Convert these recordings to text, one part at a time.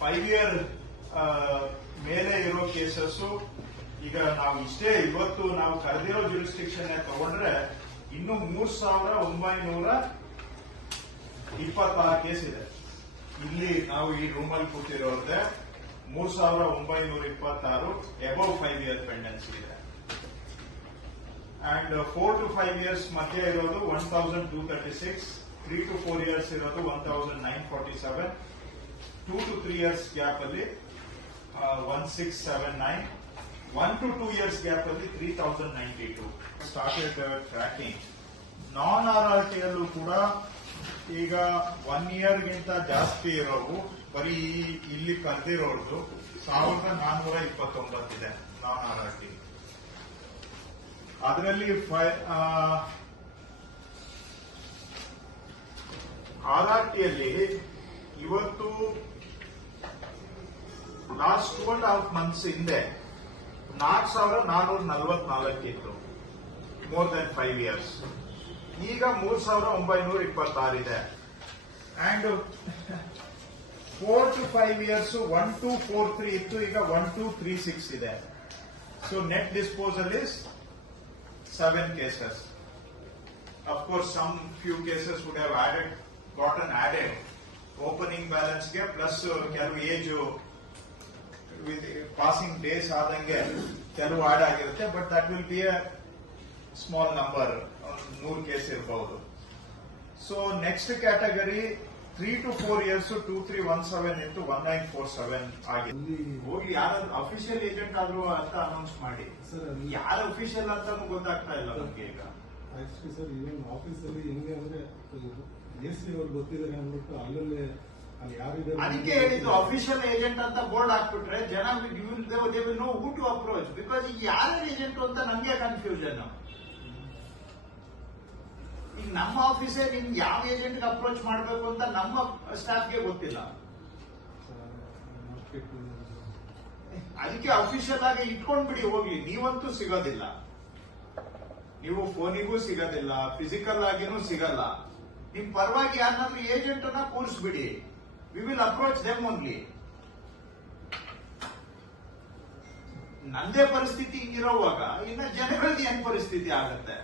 5 year ಮೇಲೆ ಇರೋ cases ಈಗ ನಾವು ಇಷ್ಟೇ ಇವತ್ತು ನಾವು ಕರೆದಿರೋ ಜುರಿಸ್ಟಿಕ್ಷನ್ ತಗೊಂಡ್ರೆ ಇನ್ನು 3926 ಕೇಸ್ ಇದೆ. ಇಲ್ಲಿ ನಾವು ಈ ರೂಮಲ್ಲಿ ಕೂತಿರೋದ್ರೆ 3926 ಅಬೌವ್ 5 year ಪೆಂಡೆನ್ಸಿ ಇದೆ. ಅಂಡ್ 4 to 5 years ಮಧ್ಯೆ ಇರೋದು 1236, 3 to 4 years ಇರೋದು 1947, 2 to 3 years ಗ್ಯಾಪ್ ಅಲ್ಲಿ 1679, 1 to 2 years ಗ್ಯಾಪ್ ಅಲ್ಲಿ 3092. Started tracking. ನಾನ್ RRT ಅಲ್ಲೂ ಕೂಡ ಈಗ 1 year ಗಿಂತ ಜಾಸ್ತಿ ಇರೋವು ಬರೀ ಇಲ್ಲಿ ಕರೆದಿರೋದು 1429 ಇದೆ ನಾನ್ RRT. ಅದರಲ್ಲಿ RRTಯಲ್ಲಿ ಇವತ್ತು ಲಾಸ್ಟ್ 2.5 months ಹಿಂದೆ 4444 ಇತ್ತು, ಮೋರ್ ದನ್ 5 years. ಈಗ 3926 ಇದೆ. ಅಂಡ್ 4 to 5 years 1243 ಇತ್ತು, ಈಗ 1236 ಇದೆ. So net disposal is 7 cases. Of course, some few cases would have gotten added opening balance ಗೆ ಪ್ಲಸ್ ಕೆಲವು ಏಜ್ ವಿತ್ ಪಾಸಿಂಗ್ ಡೇಸ್ ಆದಂಗೆ ಕೆಲವು ಆಡ್ ಆಗಿರುತ್ತೆ. But that will be a small number, 100 case ಇರಬಹುದು. So next category 3 to 4 years 2317 into 1947 ಆಗಿದೆ. ಹೋಗಿ ಯಾರಾದ್ರೂ official agent ಆದ್ರೂ ಅಂತ ಅನೌನ್ಸ್ ಮಾಡಿ. ಯಾರು ಅಫಿಷಿಯಲ್ ಅಂತಾನು ಗೊತ್ತಾಗ್ತಾ ಇಲ್ಲ ನಮ್ಗೆ ಈಗ. ಆಕ್ಚುಲಿ ಸರ್ ಈವನ್ ಆಫೀಸ್ ಅಲ್ಲಿ ಹೆಂಗೆ ಅಂದ್ರೆ ಎಸ್ ಅವ್ರು ಗೊತ್ತಿದ್ದಾರೆ ಅಂದ್ಬಿಟ್ಟು ಅಲ್ಲಲ್ಲೇ ಅಲ್ಲಿ ಯಾರಿದೆ ಅದಕ್ಕೆ ಹೇಳಿದ್ದು ಅಫಿಷಿಯಲ್ ಏಜೆಂಟ್ ಅಂತ ಬೋರ್ಡ್ ಹಾಕ್ಬಿಟ್ರೆ ಜನ they will know who to approach. Because ಈಗ ಯಾರ ಏಜೆಂಟ್ ಅಂತ ನಮ್ಗೆ ಕನ್ಫ್ಯೂಷನ್. ಈಗ ನಮ್ಮ ಆಫೀಸೇ ನಿಮ್ಗೆ ಯಾವ ಏಜೆಂಟ್ ಅಪ್ರೋಚ್ ಮಾಡಬೇಕು ಅಂತ ನಮ್ಮ ಸ್ಟಾಫ್ಗೆ ಗೊತ್ತಿಲ್ಲ. ಅದಕ್ಕೆ ಅಫಿಷಿಯಲ್ ಆಗಿ ಇಟ್ಕೊಂಡ್ಬಿಡಿ ಹೋಗ್ಲಿ. ನೀವಂತೂ ಸಿಗೋದಿಲ್ಲ, ನೀವು ಫೋನಿಗೂ ಸಿಗೋದಿಲ್ಲ, ಫಿಸಿಕಲ್ ಆಗಿನೂ ಸಿಗಲ್ಲ. ನಿಮ್ ಪರವಾಗಿ ಯಾರನ್ನಾದ್ರೂ ಏಜೆಂಟ್ ಅನ್ನ ಕೂರಿಸ್ಬಿಡಿ. We will approach them only. ನಂದೇ ಪರಿಸ್ಥಿತಿ ಹಿಂಗಿರೋವಾಗ ಇನ್ನ ಜನಗಳಿಗೆ ಏನ್ ಪರಿಸ್ಥಿತಿ ಆಗತ್ತೆ?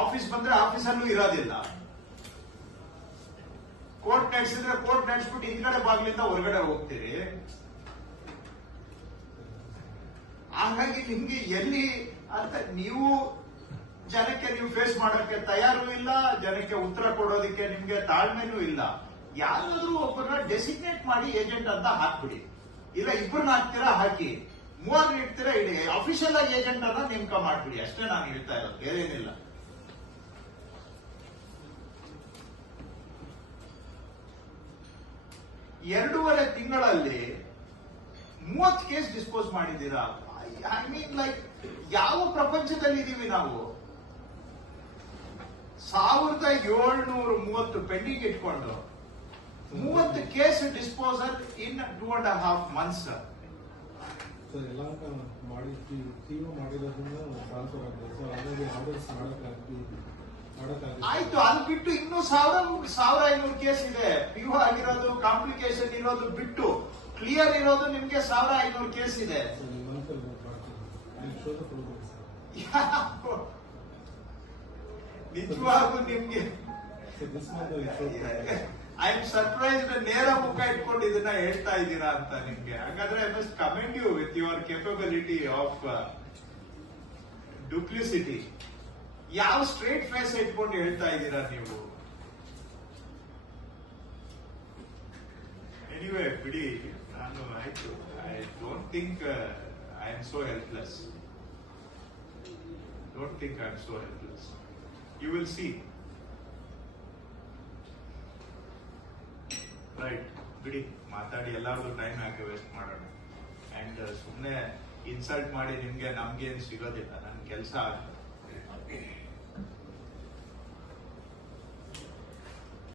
ಆಫೀಸ್ ಬಂದ್ರೆ ಆಫೀಸಲ್ಲೂ ಇರೋದಿಲ್ಲ. ಕೋರ್ಟ್ ನಡೆಸಿದ್ರೆ ಕೋರ್ಟ್ ನಡೆಸ್ಬಿಟ್ಟು ಹಿಂದ್ಗಡೆ ಬಾಗಿಲಿಂದ ಹೊರಗಡೆ ಹೋಗ್ತೀರಿ. ಹಾಗಾಗಿ ನಿಮ್ಗೆ ಎಲ್ಲಿ ಅಂತ ನೀವು ಜನಕ್ಕೆ ನೀವು ಫೇಸ್ ಮಾಡೋಕೆ ತಯಾರು ಇಲ್ಲ, ಜನಕ್ಕೆ ಉತ್ತರ ಕೊಡೋದಕ್ಕೆ ನಿಮ್ಗೆ ತಾಳ್ಮೆನೂ ಇಲ್ಲ. ಯಾರಾದ್ರೂ ಒಬ್ಬರನ್ನ ಡೆಸಿಗ್ನೇಟ್ ಮಾಡಿ ಏಜೆಂಟ್ ಅಂತ ಹಾಕ್ಬಿಡಿ. ಇಲ್ಲ ಇಬ್ಬರನ್ನ ಹಾಕ್ತೀರಾ ಹಾಕಿ, ಮೂವರ್ನ ಇಡ್ತೀರಾ ಇಡಿ. ಅಫಿಷಿಯಲ್ ಆಗಿ ಏಜೆಂಟ್ ಅನ್ನ ನೇಮಕ ಮಾಡ್ಬಿಡಿ. ಅಷ್ಟೇ ನಾನು ಹೇಳ್ತಾ ಇರೋದು, ಬೇರೇನಿಲ್ಲ. ಎರಡೂವರೆ ತಿಂಗಳಲ್ಲಿ 30 ಕೇಸ್ ಡಿಸ್ಪೋಸ್ ಮಾಡಿದ್ದೀರಾ. ಐ ಮೀನ್ ಲೈಕ್ ಯಾವ ಪ್ರಪಂಚದಲ್ಲಿ ಇದೀವಿ ನಾವು? 1730 ಪೆಂಡಿಂಗ್ ಇಟ್ಕೊಂಡು 30 ಕೇಸ್ ಡಿಸ್ಪೋಸಲ್ ಇನ್ 2.5 months. ಎಲ್ಲ ಮಾಡಿ ಮಾಡಿರೋದ್ರಿಂದ ಟ್ರಾನ್ಸ್ಫರ್ ಆಗಿದೆ. ಸೊ ಹಾಗಾಗಿ ಆರ್ಡರ್ಸ್ ಆಯ್ತು, ಅದು ಬಿಟ್ಟು ಇನ್ನೂ 1500 ಕೇಸ್ ಇದೆ. PO ಆಗಿರೋದು, ಕಾಂಪ್ಲಿಕೇಶನ್ ಇರೋದು ಬಿಟ್ಟು ಕ್ಲಿಯರ್ ಇರೋದು ನಿಮ್ಗೆ 1500 ಕೇಸ್ ಇದೆ. ನಿಜವಾಗೂ ನಿಮ್ಗೆ ಐ ಆಮ್ ಸರ್ಪ್ರೈಸ್ಡ್. ನೇರ ಮುಖ ಇಟ್ಕೊಂಡು ಇದನ್ನ ಹೇಳ್ತಾ ಇದ್ದೀರಾ ಅಂತ ನಿಮ್ಗೆ. ಹಾಗಾದ್ರೆ I must commend you with your capability of duplicity. ಯಾವ ಸ್ಟ್ರೇಟ್ ಫೇಸ್ ಇಟ್ಕೊಂಡು ಹೇಳ್ತಾ ಇದ್ದೀರಾ ನೀವು? ಎನಿವೇ ಬಿಡಿ, ನಾನು ಆಯ್ತು. I don't think I am so helpless. Don't think I'm so helpless. You will see. Right. ಬಿಡಿ, ಮಾತಾಡಿ ಎಲ್ಲಾರ್ದು ಟೈಮ್ ಯಾಕೆ ವೇಸ್ಟ್ ಮಾಡೋಣ. ಅಂಡ್ ಸುಮ್ಮನೆ ಇನ್ಸಲ್ಟ್ ಮಾಡಿ ನಿಮ್ಗೆ ನಮ್ಗೇನು ಸಿಗೋದಿಲ್ಲ. ನನ್ನ ಕೆಲಸ